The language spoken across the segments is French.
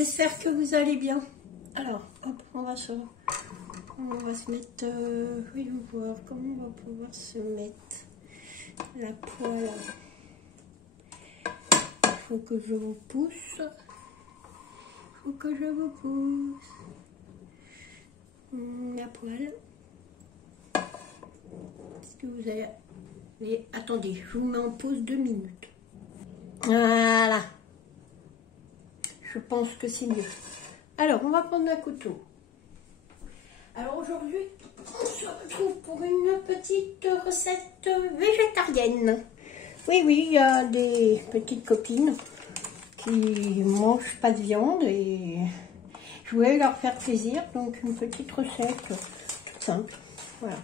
J'espère que vous allez bien. Alors, hop, on va se mettre... voyons voir comment on va pouvoir se mettre la poêle. Il faut que je vous pousse. Il faut que je vous pousse. La poêle. Est-ce que vous avez... Mais attendez, je vous mets en pause 2 minutes. Voilà. Je pense que c'est mieux. Alors, on va prendre un couteau. Alors aujourd'hui, on se retrouve pour une petite recette végétarienne. Oui, il y a des petites copines qui ne mangent pas de viande et je voulais leur faire plaisir. Donc, une petite recette toute simple. Voilà.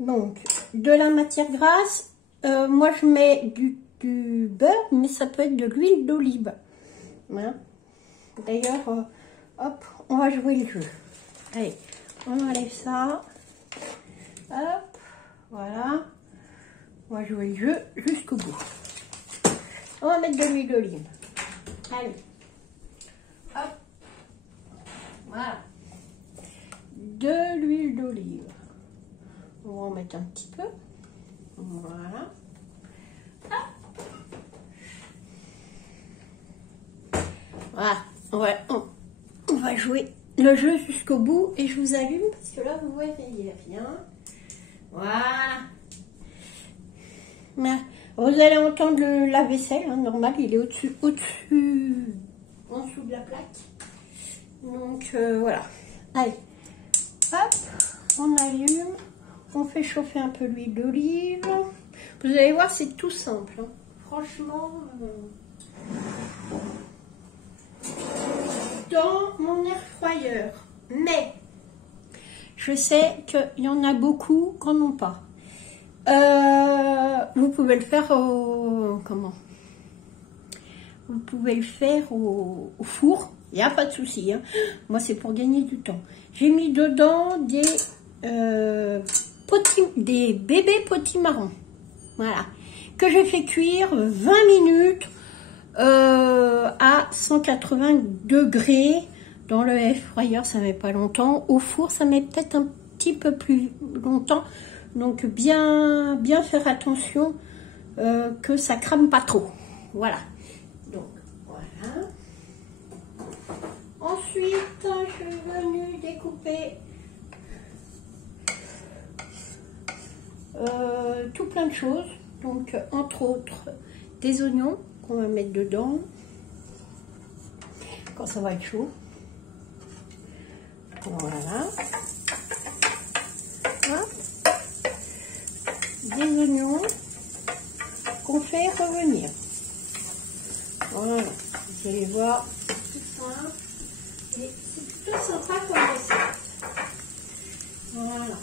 Donc, de la matière grasse. Moi, je mets du beurre, mais ça peut être de l'huile d'olive. Voilà. D'ailleurs, hop, on va jouer le jeu. Allez, on enlève ça. Hop, voilà. On va jouer le jeu jusqu'au bout. On va mettre de l'huile d'olive. Allez. Hop. Voilà. De l'huile d'olive. On va en mettre un petit peu. Voilà. Hop. Voilà. On va jouer le jeu jusqu'au bout et je vous allume parce que là vous voyez rien. Voilà. Vous allez entendre le lave-vaisselle, hein, normal, il est au-dessus, en dessous de la plaque. Donc voilà. Allez, hop, on allume, on fait chauffer un peu l'huile d'olive. Vous allez voir, c'est tout simple. Hein. Franchement, dans mon air fryer, mais je sais qu'il y en a beaucoup qui n'en ont pas. Vous pouvez le faire au Vous pouvez le faire au four, il n'y a pas de souci. Hein. Moi, c'est pour gagner du temps. J'ai mis dedans des bébés potimarrons. Voilà. Que j'ai fait cuire 20 minutes à 180 degrés. Dans le air fryer, ça met pas longtemps. Au four, ça met peut-être un petit peu plus longtemps. Donc, bien faire attention que ça crame pas trop. Voilà. Donc, voilà. Ensuite, je suis venue découper tout plein de choses. Donc, entre autres, des oignons qu'on va mettre dedans quand ça va être chaud. Voilà. Hop. Des oignons qu'on fait revenir. Voilà. Vous allez voir, c'est tout simple. Et c'est plutôt sympa comme recette. Voilà.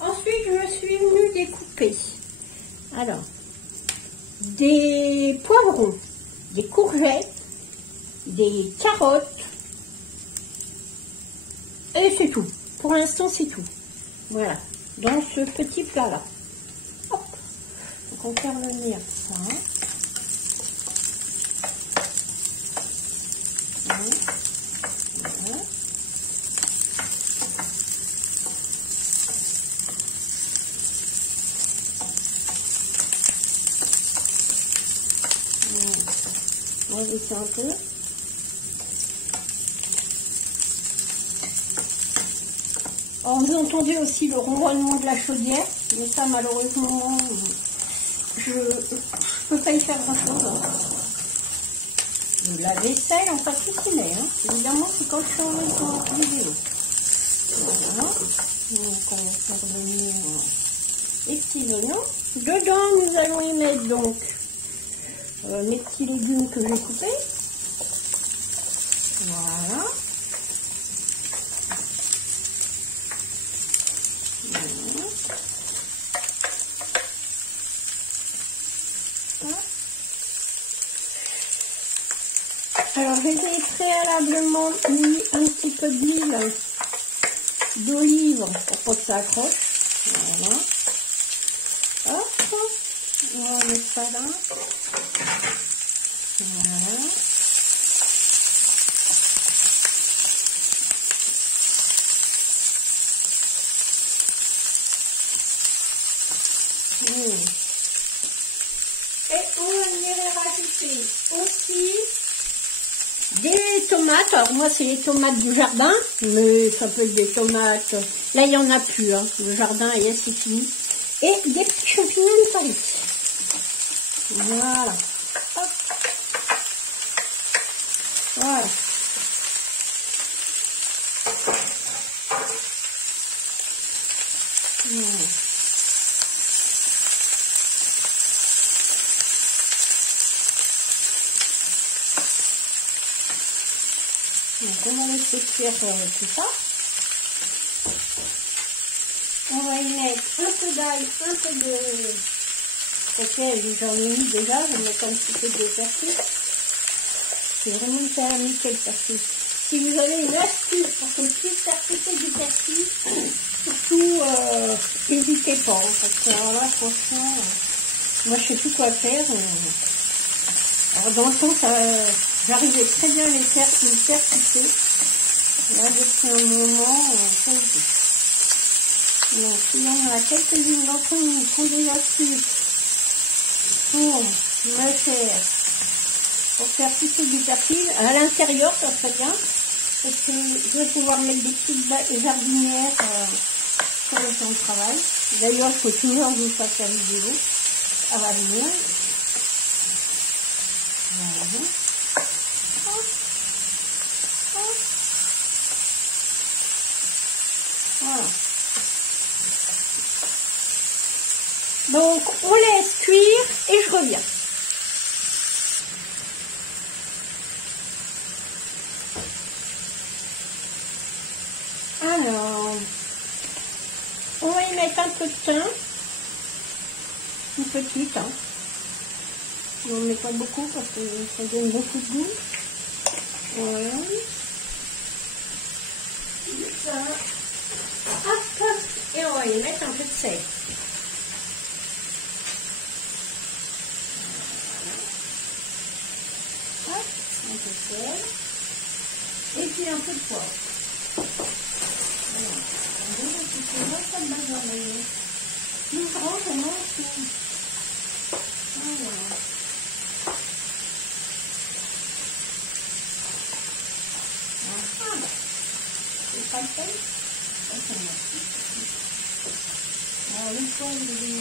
Ensuite, je suis venue découper. Alors, des poivrons, des courgettes, des carottes. Et c'est tout. Pour l'instant, c'est tout. Voilà. Dans ce petit plat-là. Hop. Donc, on fait revenir ça. Voilà. On va laisser un peu. Alors, vous entendez aussi le ronronnement de la chaudière, mais ça malheureusement, je peux pas y faire grand chose. La vaisselle, en fait, tout y met. Hein. Évidemment, c'est quand je suis en vidéo. Voilà. Donc, on va faire venir les petits oignons. Dedans, nous allons y mettre donc mes petits légumes que j'ai coupés. Voilà. Alors, j'ai préalablement mis un petit peu d'huile d'olive pour pas que ça accroche. Voilà. Hop, on va mettre ça là. Voilà. Et on irait rajouter aussi des tomates. Alors moi c'est les tomates du jardin, mais ça peut être des tomates. Là il n'y en a plus, hein. Le jardin est assez fini. Et des petits champignons de Paris. Voilà. Hop. Voilà. Voilà. Donc on va laisser cuire tout ça. On va y mettre un peu d'ail, un peu de... Ok, j'en ai mis déjà, je vais mettre un petit peu de persil. C'est vraiment hyper nickel le persil. Si vous avez une astuce pour qu'on puisse faire pousser du persil, surtout n'hésitez pas. Hein, parce que alors là, franchement, moi je sais plus quoi faire. Alors dans le temps, j'arrivais très bien à les faire pousser. Là, depuis un moment, ça y est. Donc, il y en a quelques-unes d'entre nous qui ont des astuces pour me faire, pour faire pousser du persil. À l'intérieur, ça serait bien, parce que je vais pouvoir mettre des petites jardinières sur le temps de travail. D'ailleurs, il faut toujours que je vous fasse la vidéo à l'avenir. Voilà. Voilà. Donc, on laisse cuire et je reviens. Alors, on va y mettre un peu de thym. Une petite, hein. On ne met pas beaucoup parce que ça donne beaucoup de goût. Voilà. Ça. Hop. Et on va y mettre un peu de sel. Hop, un peu de sel. Et puis un peu de poivre. Voilà. Un petit peu ça de basaille. Plus grand, comment tout. Voilà. C'est pas le sel. Ça, c'est merci. Alors, une fois, je vais y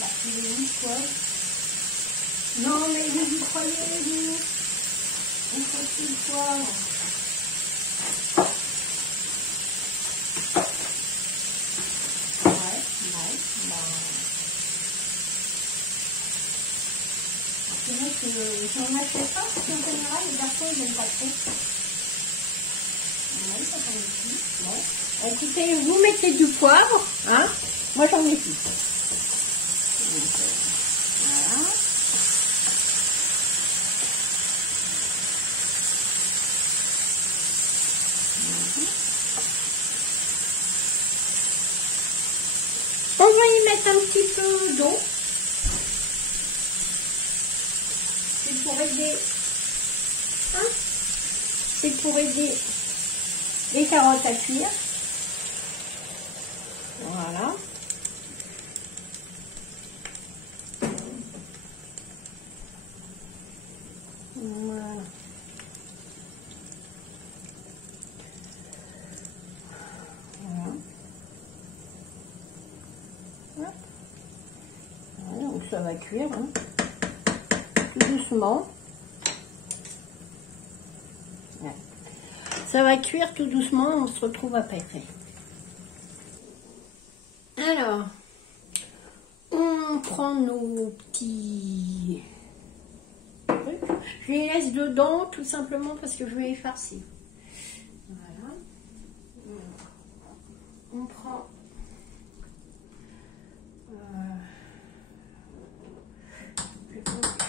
Là, il est où, quoi? Non, mais vous y croyez, vous? On fait tout le poivre. C'est vrai que je n'en achète pas, parce qu'en général, les garçons, ils n'aiment pas trop. Oui, ça tombe ici. Bon. Écoutez, vous mettez du poivre, hein? Moi, j'en mets plus. Donc, voilà. On va y mettre un petit peu d'eau. C'est pour aider, hein? C'est pour aider les carottes à cuire. Voilà. Voilà. Voilà. Voilà. Donc ça va cuire, hein. Tout doucement. Ouais. Ça va cuire tout doucement, on se retrouve après. Alors, on prend nos petits trucs. Je les laisse dedans tout simplement parce que je vais les farcir. Voilà. On prend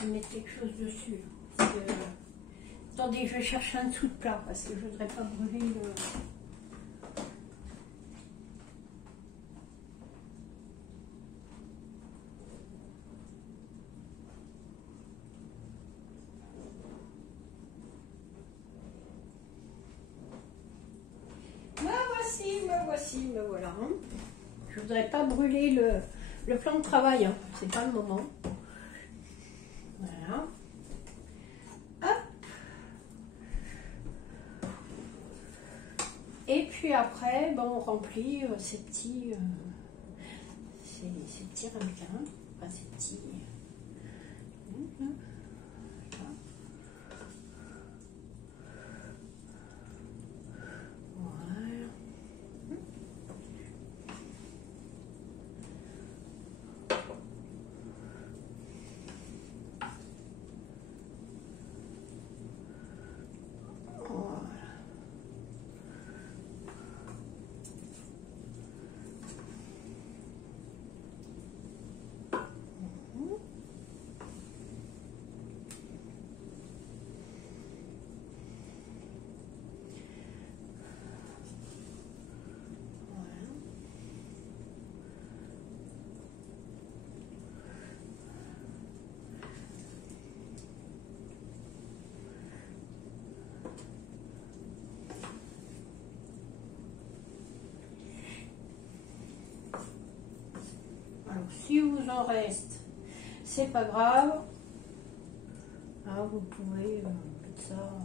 je vais mettre quelque chose dessus. Parce que... Attendez, je vais chercher un dessous de plat parce que je ne voudrais pas brûler le... facile, mais voilà. Hein. Je voudrais pas brûler le plan de travail, hein. C'est pas le moment. Voilà. Hop. Et puis après, ben, on remplit ces petits ramequins, enfin ces petits. Si vous en reste, c'est pas grave. Ah, vous pouvez mettre ça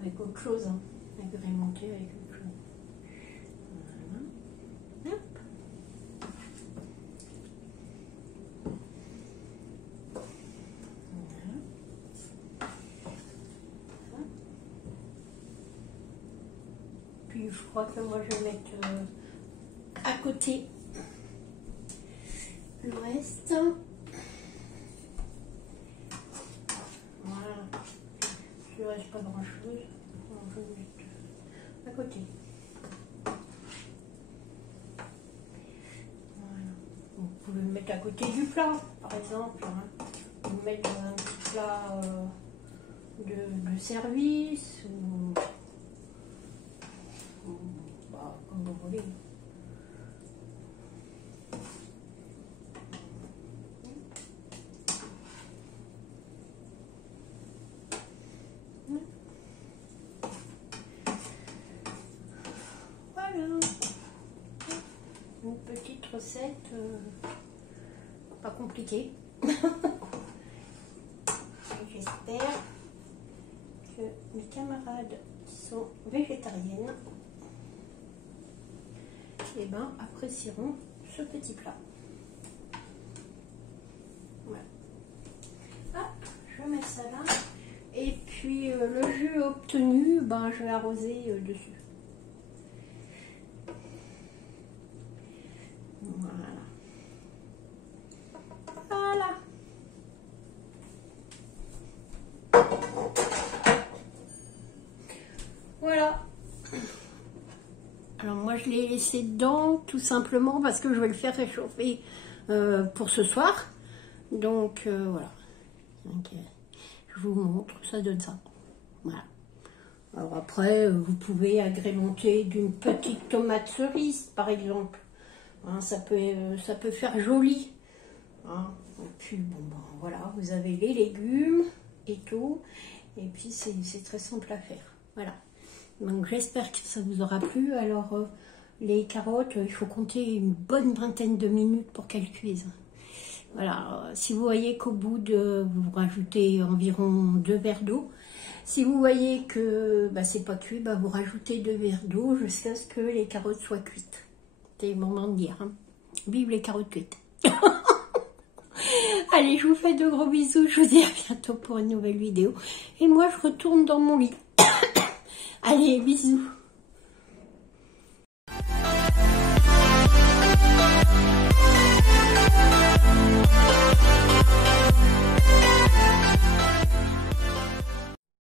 avec autre chose, hein, agrémenter avec autre chose. Voilà. Hop. Voilà. Puis je crois que moi je vais mettre à côté le reste. Voilà. Il ne reste pas grand chose. Je vais mettre à côté. Voilà. Vous pouvez le mettre à côté du plat, par exemple. Hein. Vous mettre un petit plat de service ou bah, comme vous voulez. Une petite recette pas compliquée. J'espère que mes camarades qui sont végétariennes eh ben, apprécieront ce petit plat. Voilà. Hop, je mets ça là. Et puis le jus obtenu, ben, je vais arroser dessus. Voilà. Voilà. Voilà. Alors moi je l'ai laissé dedans tout simplement parce que je vais le faire réchauffer pour ce soir. Donc voilà. Donc, je vous montre, ça donne ça. Voilà. Alors après, vous pouvez agrémenter d'une petite tomate cerise par exemple. Hein, ça peut faire joli. Hein. Et puis bon, ben, voilà, vous avez les légumes et tout. Et puis c'est très simple à faire. Voilà. Donc j'espère que ça vous aura plu. Alors les carottes, il faut compter une bonne vingtaine de minutes pour qu'elles cuisent. Voilà, si vous voyez qu'au bout de, vous rajoutez environ 2 verres d'eau. Si vous voyez que bah, c'est pas cuit, bah, vous rajoutez 2 verres d'eau jusqu'à ce que les carottes soient cuites. C'est le moment de dire. Hein. Vive les carottes cuites. Allez, je vous fais de gros bisous. Je vous dis à bientôt pour une nouvelle vidéo. Et moi, je retourne dans mon lit. Allez, bisous.